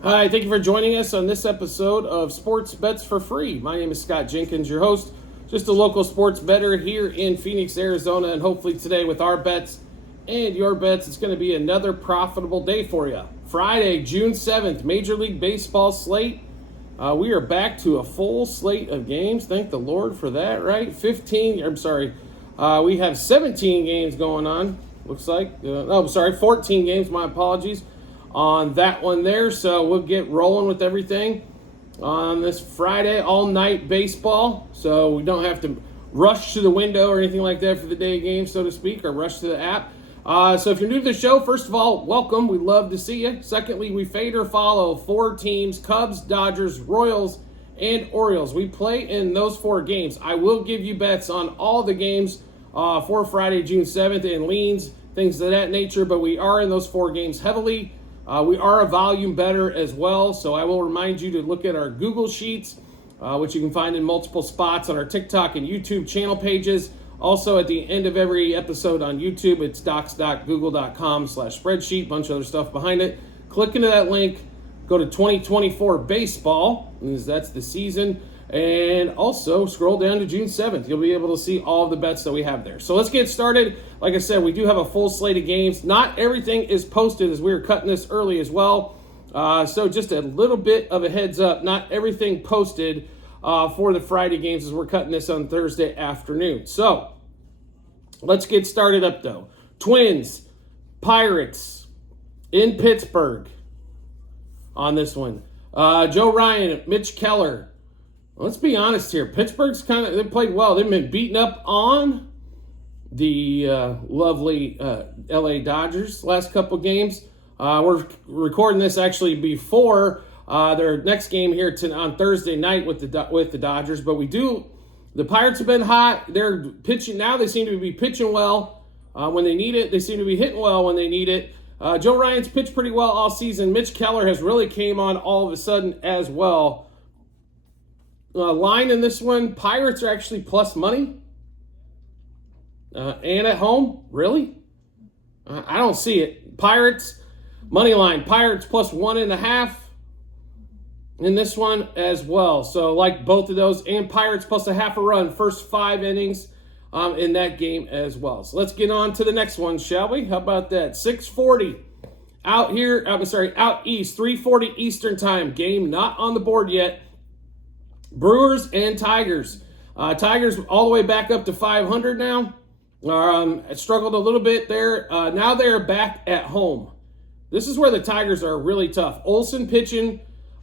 Hi, thank you for joining us on this episode of Sports Bets for Free. My name is Scott Jenkins, your host, just a local sports bettor here in Phoenix, Arizona, and hopefully today with our bets and your bets, it's going to be another profitable day for you. Friday, June 7th, Major League Baseball slate. We are back to a full slate of games. Thank the Lord for that, right? We have 17 games going on, looks like. 14 games, my apologies on that one there. So we'll get rolling with everything on this Friday, all night baseball. So we don't have to rush to the window or anything like that for the day game, so to speak, or rush to the app. So if you're new to the show, first of all, welcome. We'd love to see you. Secondly, we fade or follow four teams: Cubs, Dodgers, Royals, and Orioles. We play in those four games. I will give you bets on all the games for Friday, June 7th, and leans, things of that nature, but we are in those four games heavily. We are a volume bettor as well, so I will remind you to look at our Google Sheets, which you can find in multiple spots on our TikTok and YouTube channel pages. Also, at the end of every episode on YouTube, it's docs.google.com/spreadsheet, bunch of other stuff behind it. Click into that link, go to 2024 baseball, because that's the season, and also scroll down to June 7th. You'll be able to see all of the bets that we have there. So let's get started. Like I said, we do have a full slate of games. Not everything is posted, as we were cutting this early as well. So just a little bit of a heads up, not everything posted for the Friday games as we're cutting this on Thursday afternoon. So let's get started up though. Twins, Pirates in Pittsburgh on this one. Joe Ryan, Mitch Keller. Let's be honest here. Pittsburgh's they played well. They've been beaten up on the lovely LA Dodgers last couple games. We're recording this actually before their next game here on Thursday night with the Dodgers. But the Pirates have been hot. They're pitching now. They seem to be pitching well when they need it. They seem to be hitting well when they need it. Joe Ryan's pitched pretty well all season. Mitch Keller has really came on all of a sudden as well. Line in this one, Pirates are actually plus money. And at home, really? I don't see it. Pirates, money line, Pirates plus 1.5 in this one as well. So like both of those, and Pirates plus a half a run, first 5 innings in that game as well. So let's get on to the next one, shall we? How about that? 6:40 out east, 3:40 Eastern time. Game not on the board yet. Brewers and Tigers. Tigers all the way back up to 500 now. Struggled a little bit there. Now they're back at home. This is where the Tigers are really tough. Olsen pitching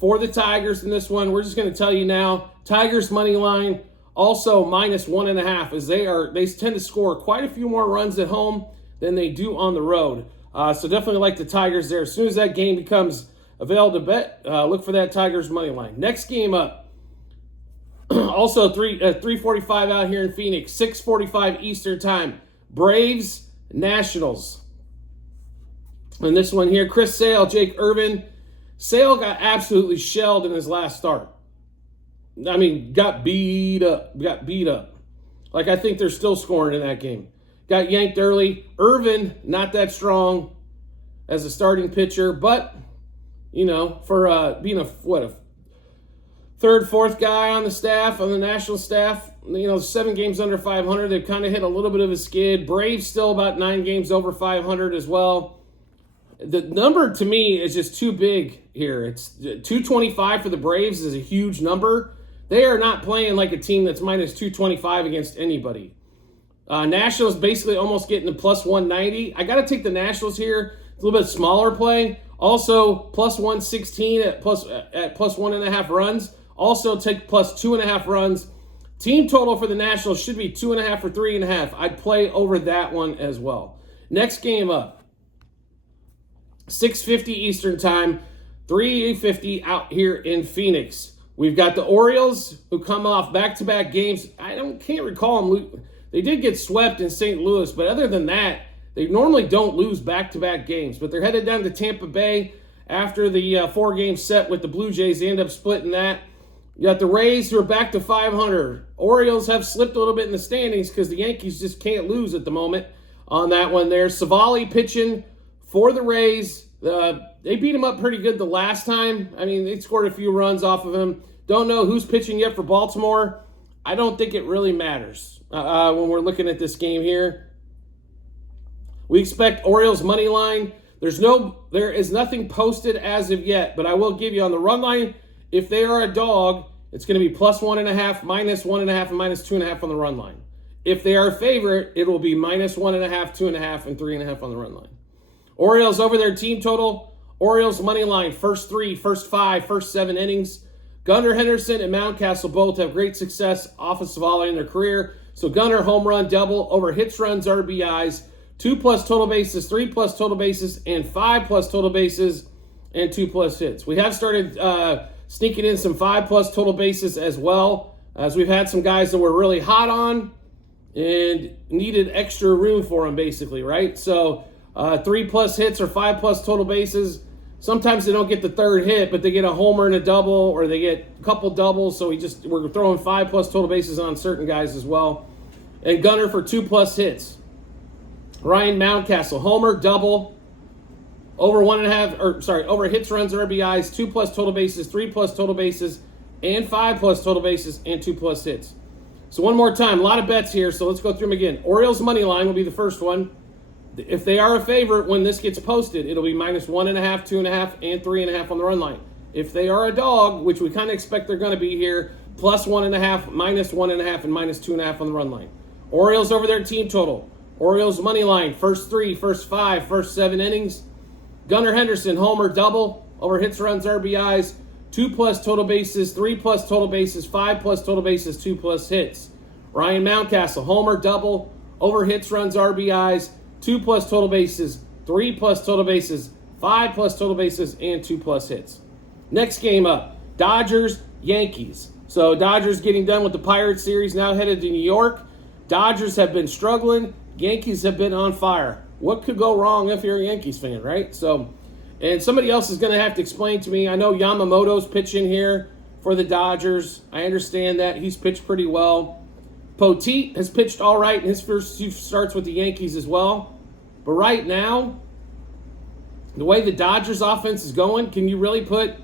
for the Tigers in this one. We're just going to tell you now, Tigers money line also minus 1.5, as they tend to score quite a few more runs at home than they do on the road. So definitely like the Tigers there. As soon as that game becomes available to bet, look for that Tigers money line. Next game up. Also 3:45 out here in Phoenix, 6:45 Eastern time. Braves, Nationals. And this one here, Chris Sale, Jake Irvin. Sale got absolutely shelled in his last start. I mean, got beat up. Like, I think they're still scoring in that game. Got yanked early. Irvin, not that strong as a starting pitcher, but, for being a third, fourth guy on the staff, on the national staff, 7 games under 500. They've kind of hit a little bit of a skid. Braves still about 9 games over 500 as well. The number to me is just too big here. It's 225 for the Braves is a huge number. They are not playing like a team that's minus 225 against anybody. Nationals basically almost getting to plus 190. I got to take the Nationals here. It's a little bit smaller play. Also, plus 116 at plus 1.5 runs. Also, take plus 2.5 runs. Team total for the Nationals should be 2.5 or 3.5. I'd play over that one as well. Next game up, 6:50 Eastern time, 3:50 out here in Phoenix. We've got the Orioles, who come off back-to-back games. Can't recall them. They did get swept in St. Louis, but other than that, they normally don't lose back-to-back games. But they're headed down to Tampa Bay after the 4-game set with the Blue Jays. They end up splitting that. You got the Rays, who are back to 500. Orioles have slipped a little bit in the standings because the Yankees just can't lose at the moment on that one there. Savali pitching for the Rays. They beat him up pretty good the last time. I mean, they scored a few runs off of him. Don't know who's pitching yet for Baltimore. I don't think it really matters when we're looking at this game here. We expect Orioles money line. There is nothing posted as of yet, but I will give you on the run line, if they are a dog, it's going to be +1.5, -1.5, and -2.5 on the run line. If they are a favorite, it will be -1.5, 2.5, and 3.5 on the run line. Orioles over their team total. Orioles money line, first 3, first 5, first 7 innings. Gunnar Henderson and Mountcastle both have great success offensive volley in their career. So Gunnar, home run, double, over hits, runs, RBIs, 2+ total bases, 3+ total bases, and 5+ total bases, and 2+ hits. We have started sneaking in some 5+ total bases as well, as we've had some guys that we're really hot on and needed extra room for them, basically, right? So 3+ hits or 5+ total bases. Sometimes they don't get the third hit, but they get a homer and a double, or they get a couple doubles. So we're throwing 5+ total bases on certain guys as well. And Gunnar for 2+ hits. Ryan Mountcastle, homer, double, over hits, runs, RBIs, 2+ total bases, 3+ total bases, and 5+ total bases, and 2+ hits. So one more time, a lot of bets here, so let's go through them again. Orioles money line will be the first one. If they are a favorite when this gets posted, it'll be -1.5, 2.5, and 3.5 on the run line. If they are a dog, which we kind of expect they're going to be here, +1.5, -1.5, and -2.5 on the run line. Orioles over their team total. Orioles money line, first 3, first 5, first 7 innings. Gunnar Henderson, homer, double, over hits, runs, RBIs, 2+ total bases, 3+ total bases, 5+ total bases, 2+ hits. Ryan Mountcastle, homer, double, over hits, runs, RBIs, 2+ total bases, 3+ total bases, 5+ total bases, and 2+ hits. Next game up, Dodgers, Yankees. So Dodgers getting done with the Pirates series, now headed to New York. Dodgers have been struggling. Yankees have been on fire. What could go wrong if you're a Yankees fan, right? So, and somebody else is going to have to explain to me. I know Yamamoto's pitching here for the Dodgers. I understand that. He's pitched pretty well. Poteet has pitched all right in his first 2 starts with the Yankees as well. But right now, the way the Dodgers offense is going, can you really put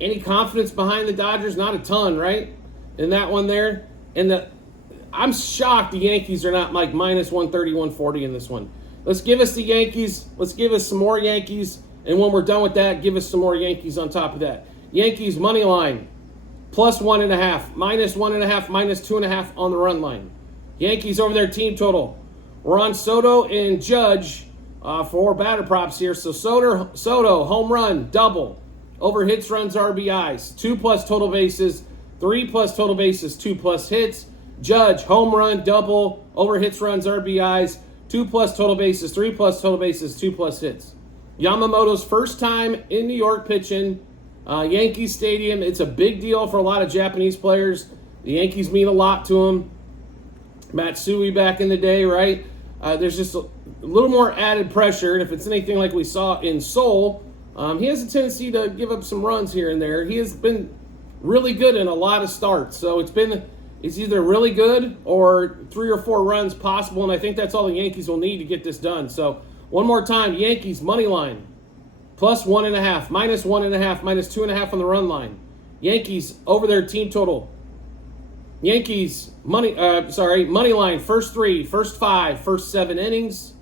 any confidence behind the Dodgers? Not a ton, right? In that one there. And I'm shocked the Yankees are not like -130, 140 in this one. Let's give us the Yankees. Let's give us some more Yankees. And when we're done with that, give us some more Yankees on top of that. Yankees money line, +1.5, -1.5, -2.5 on the run line. Yankees over their team total. We're on Soto and Judge for batter props here. So Soto, home run, double, over hits, runs, RBIs, 2+ total bases, 3+ total bases, 2+ hits. Judge, home run, double, over hits, runs, RBIs, 2+ total bases, 3+ total bases, 2+ hits. Yamamoto's first time in New York pitching, Yankee Stadium. It's a big deal for a lot of Japanese players. The Yankees mean a lot to them. Matsui back in the day, right? There's just a little more added pressure, and if it's anything like we saw in Seoul, he has a tendency to give up some runs here and there. He has been really good in a lot of starts, so it's either really good or 3 or 4 runs possible, and I think that's all the Yankees will need to get this done. So one more time, Yankees money line, +1.5, -1.5, -2.5 on the run line. Yankees over their team total. Yankees money line, first 3, first 5, first 7 innings.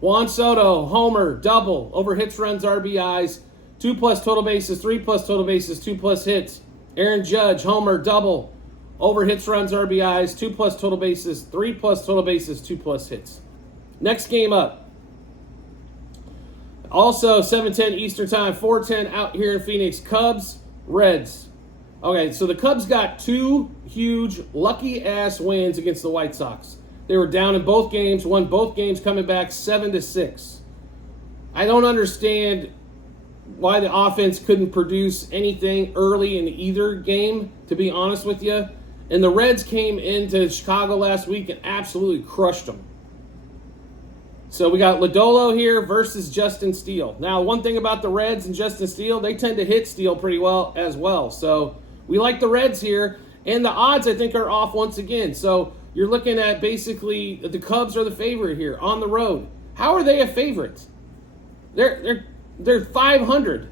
Juan Soto, homer, double, over hits, runs, RBIs, 2+ total bases, 3+ total bases, 2+ hits. Aaron Judge, homer, double, over hits, runs, RBIs, 2+ total bases, 3+ total bases, 2+ hits. Next game up. Also 7:10 Eastern Time, 4:10 out here in Phoenix. Cubs, Reds. Okay, so the Cubs got 2 huge, lucky-ass wins against the White Sox. They were down in both games, won both games, coming back 7-6. I don't understand why the offense couldn't produce anything early in either game, to be honest with you. And the Reds came into Chicago last week and absolutely crushed them. So we got Lodolo here versus Justin Steele. Now, one thing about the Reds and Justin Steele, they tend to hit Steele pretty well as well. So we like the Reds here. And the odds, I think, are off once again. So you're looking at basically the Cubs are the favorite here on the road. How are they a favorite? They're they're 500.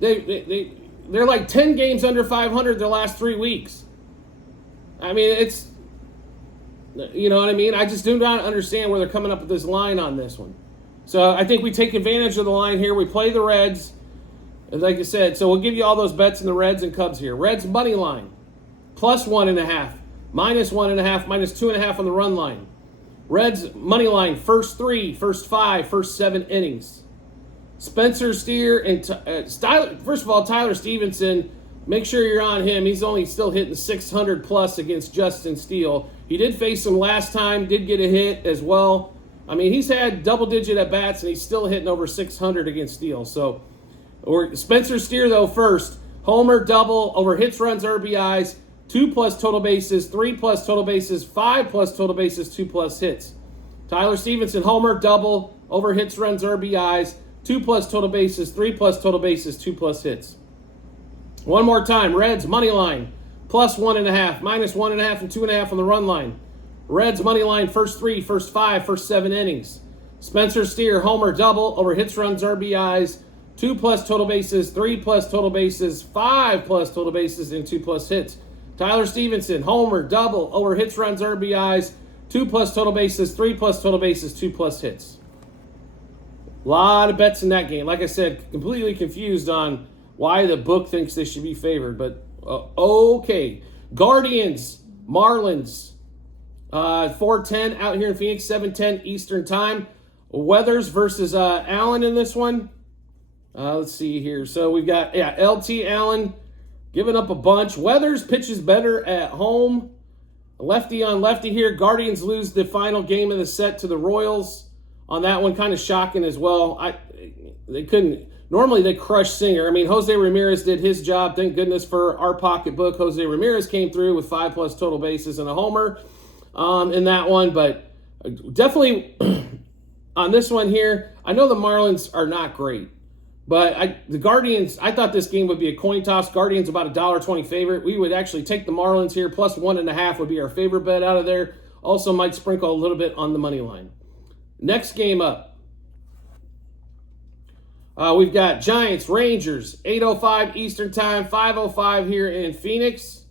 They're like 10 games under 500 the last 3 weeks. I mean, it's, you know what I mean? I just do not understand where they're coming up with this line on this one. So I think we take advantage of the line here. We play the Reds, like I said. So we'll give you all those bets in the Reds and Cubs here. Reds money line, +1.5, -1.5, -2.5 on the run line. Reds money line, first 3, first 5, first 7 innings. Spencer Steer and first of all, Tyler Stevenson, make sure you're on him. He's only still hitting 600 plus against Justin Steele. He did face him last time, did get a hit as well. I mean, he's had double-digit at-bats, and he's still hitting over 600 against Steele. So, or Spencer Steer, though, first. Homer, double, over hits, runs, RBIs, 2+ total bases, 3+ total bases, 5+ total bases, 2+ hits. Tyler Stevenson, homer, double, over hits, runs, RBIs, 2+ total bases, 3+ total bases, 2+ hits. One more time, Reds money line, +1.5, -1.5, and 2.5 on the run line. Reds money line, first 3, first 5, first 7 innings. Spencer Steer, homer, double, over hits, runs, RBIs, 2+ total bases, 3+ total bases, 5+ total bases, and 2+ hits. Tyler Stevenson, homer, double, over hits, runs, RBIs, 2+ total bases, 3+ total bases, 2+ hits. A lot of bets in that game. Like I said, completely confused on why the book thinks they should be favored, but okay. Guardians, Marlins, 4:10 out here in Phoenix, 7:10 Eastern time. Weathers versus Allen in this one. Let's see here. So we've got, LT Allen giving up a bunch. Weathers pitches better at home. Lefty on lefty here. Guardians lose the final game of the set to the Royals. On that one, kind of shocking as well. They couldn't. Normally they crush Singer. I mean, Jose Ramirez did his job. Thank goodness for our pocketbook. Jose Ramirez came through with 5+ total bases and a homer in that one. But definitely on this one here, I know the Marlins are not great. But the Guardians, I thought this game would be a coin toss. Guardians about $1.20 favorite. We would actually take the Marlins here. +1.5 would be our favorite bet out of there. Also might sprinkle a little bit on the money line. Next game up. We've got Giants, Rangers, 8:05 Eastern time, 5:05 here in Phoenix.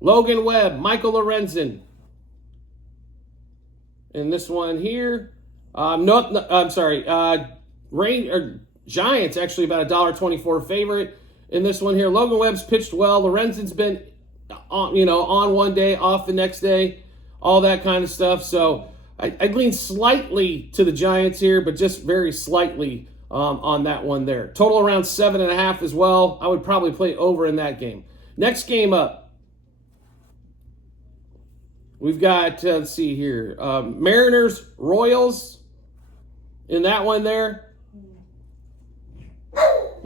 Logan Webb, Michael Lorenzen. In this one here. I'm sorry. Giants actually about $1.24 favorite in this one here. Logan Webb's pitched well. Lorenzen's been, on one day, off the next day, all that kind of stuff. So I'd lean slightly to the Giants here, but just very slightly on that one there. Total around 7.5 as well. I would probably play over in that game. Next game up. We've got, let's see here, Mariners, Royals in that one there.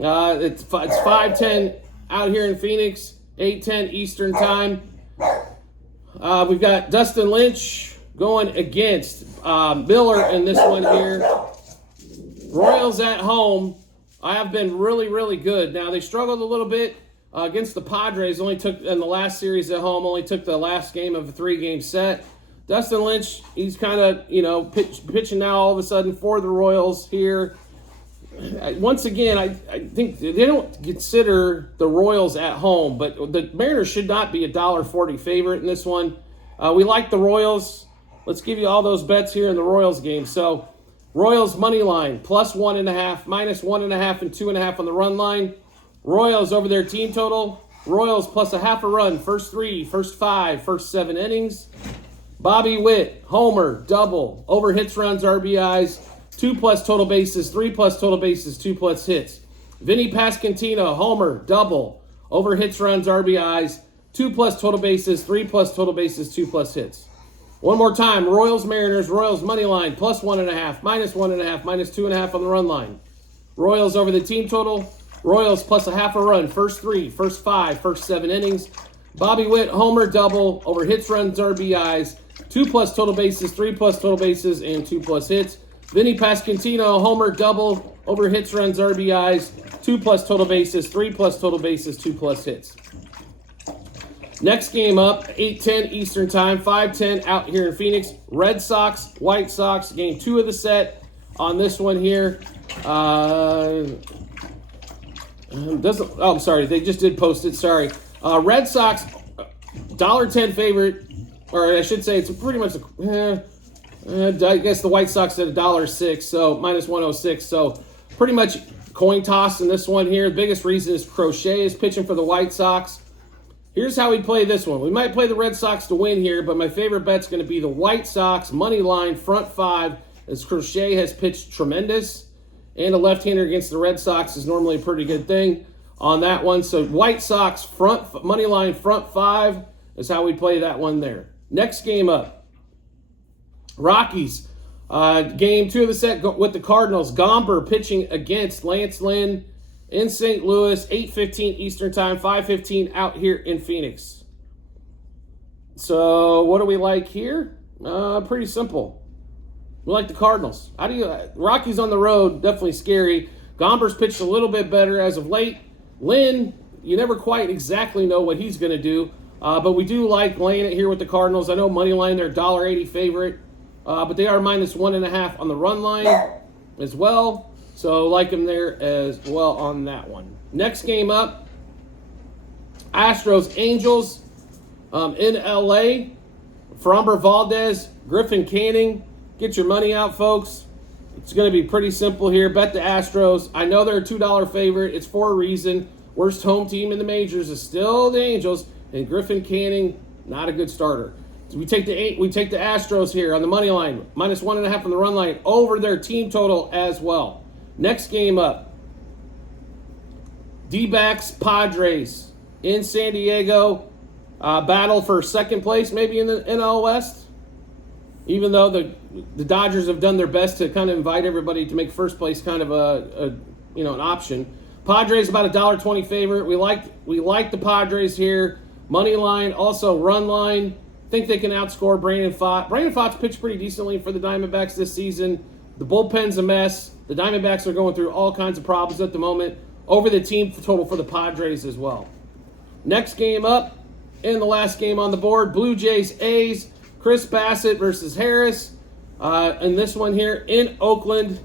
It's 5:10 out here in Phoenix, 8:10 Eastern time. We've got Dustin Lynch going against Miller in this one here. Royals at home. I have been really, really good. Now, they struggled a little bit against the Padres. Only took, in the last series at home, only took the last game of a 3-game set. Dustin Lynch, he's kind of, pitching now all of a sudden for the Royals here. Once again, I think they don't consider the Royals at home, but the Mariners should not be $1.40 favorite in this one. We like the Royals. Let's give you all those bets here in the Royals game. So, Royals money line, +1.5, -1.5, and 2.5 on the run line. Royals over their team total. Royals +0.5 run, first 3, first 5, first 7 innings. Bobby Witt, homer, double, over hits, runs, RBIs, 2+ total bases, 3+ total bases, 2+ hits. Vinny Pasquantino, homer, double, over hits, runs, RBIs, 2+ total bases, 3+ total bases, 2+ hits. One more time, Royals, Mariners, Royals money line, +1.5, -1.5, -2.5 on the run line. Royals over the team total. Royals +0.5 run, first 3, first 5, first 7 innings. Bobby Witt, homer, double, over hits, runs, RBIs, 2+ total bases, 3+ total bases, and 2+ hits. Vinny Pasquantino, homer, double, over hits, runs, RBIs, 2+ total bases, 3+ total bases, 2+ hits. Next game up, 8:10 Eastern time, 5:10 out here in Phoenix. Red Sox, White Sox, game 2 of the set on this one here. I'm sorry. They just did post it. Sorry. Red Sox, $1.10 favorite, or I should say it's pretty much, I guess the White Sox at $1.06, so minus 106. So pretty much coin toss in this one here. The biggest reason is Crochet is pitching for the White Sox. Here's how we play this one. We might play the Red Sox to win here, but my favorite bet's going to be the White Sox money line front five, as Crochet has pitched tremendous. And a left-hander against the Red Sox is normally a pretty good thing on that one. So White Sox front money line front five is how we play that one there. Next game up, Rockies. Game 2 of the set with the Cardinals. Gomber pitching against Lance Lynn in St. Louis, 8:15 Eastern Time, 5:15 out here in Phoenix. So what do we like here? Pretty simple. We like the Cardinals. Rockies on the road, definitely scary. Gomber's pitched a little bit better as of late. Lynn, you never quite exactly know what he's going to do, but we do like laying it here with the Cardinals. I know money line, they're $1.80 favorite, but they are minus 1.5 on the run line as well. So like them there as well on that one. Next game up, Astros Angels in LA. Framber Valdez, Griffin Canning. Get your money out, folks. It's going to be pretty simple here. Bet the Astros. I know they're a $2 favorite. It's for a reason. Worst home team in the majors is still the Angels, and Griffin Canning, not a good starter. So we take the Astros here on the money line, minus 1.5 on the run line, over their team total as well. Next game up, D-backs Padres in San Diego. Battle for second place maybe in the NL West. Even though the Dodgers have done their best to kind of invite everybody to make first place kind of an option. Padres about $1.20 favorite. We like the Padres here. Money line, also run line. Think they can outscore Brandon Pfaadt. Brandon Pfaadt's pitched pretty decently for the Diamondbacks this season. The bullpen's a mess. The Diamondbacks are going through all kinds of problems at the moment. Over the team total for the Padres as well. Next game up, and the last game on the board, Blue Jays A's. Chris Bassett versus Harris. And this one here in Oakland.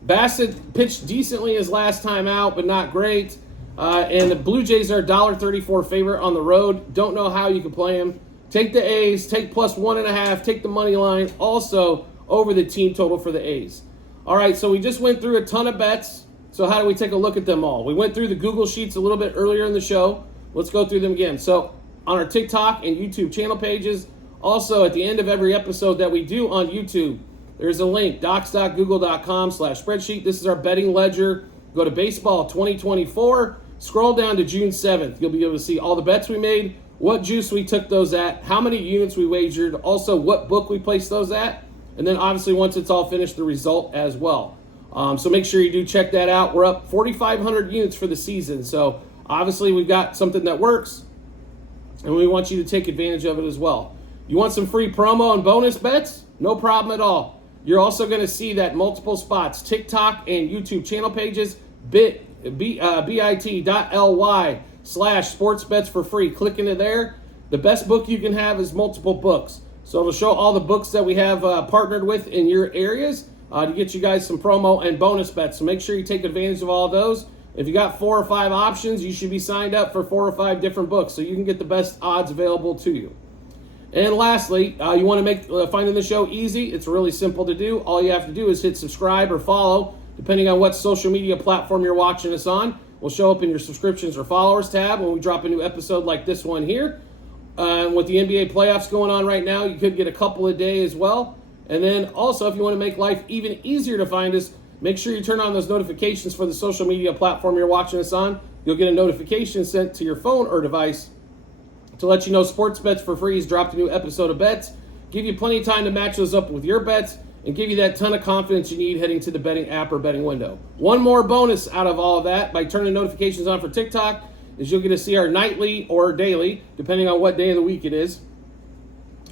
Bassett pitched decently his last time out, but not great. And the Blue Jays are $1.34 favorite on the road. Don't know how you can play them. Take the A's, take plus 1.5, take the money line, also over the team total for the A's. All right, so we just went through a ton of bets. So how do we take a look at them all? We went through the Google Sheets a little bit earlier in the show. Let's go through them again. So on our TikTok and YouTube channel pages, also at the end of every episode that we do on YouTube, there's a link, docs.google.com/spreadsheet. This is our betting ledger. Go to baseball 2024, scroll down to June 7th. You'll be able to see all the bets we made, what juice we took those at, how many units we wagered, also what book we placed those at, and then obviously once it's all finished, the result as well. So make sure you do check that out. We're up 4,500 units for the season. So obviously we've got something that works, and we want you to take advantage of it as well. You want some free promo and bonus bets? No problem at all. You're also going to see that multiple spots, TikTok and YouTube channel pages, bit.ly/sportsbets for free. Click into there. The best book you can have is multiple books. So it'll show all the books that we have partnered with in your areas to get you guys some promo and bonus bets. So make sure you take advantage of all of those. If you got 4 or 5 options, you should be signed up for 4 or 5 different books so you can get the best odds available to you. And lastly, you want to make finding the show easy. It's really simple to do. All you have to do is hit subscribe or follow, depending on what social media platform you're watching us on. We'll show up in your subscriptions or followers tab when we drop a new episode like this one here. With the NBA playoffs going on right now, you could get a couple a day as well. And then also, if you want to make life even easier to find us, make sure you turn on those notifications for the social media platform you're watching us on. You'll get a notification sent to your phone or device to let you know Sports Bets for Free has dropped a new episode of bets, give you plenty of time to match those up with your bets, and give you that ton of confidence you need heading to the betting app or betting window. One more bonus out of all of that by turning notifications on for TikTok is you'll get to see our nightly or daily, depending on what day of the week it is,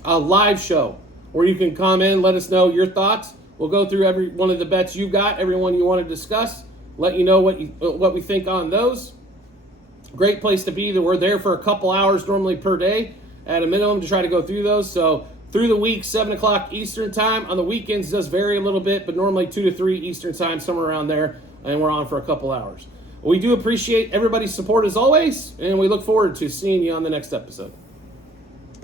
a live show where you can come in, let us know your thoughts. We'll go through every one of the bets you got, every one you want to discuss, let you know what we think on those. Great place to be. We're there for a couple hours normally per day at a minimum to try to go through those. So through the week, 7 o'clock Eastern time. On the weekends, it does vary a little bit, but normally 2 to 3 Eastern time, somewhere around there, and we're on for a couple hours. We do appreciate everybody's support as always, and we look forward to seeing you on the next episode.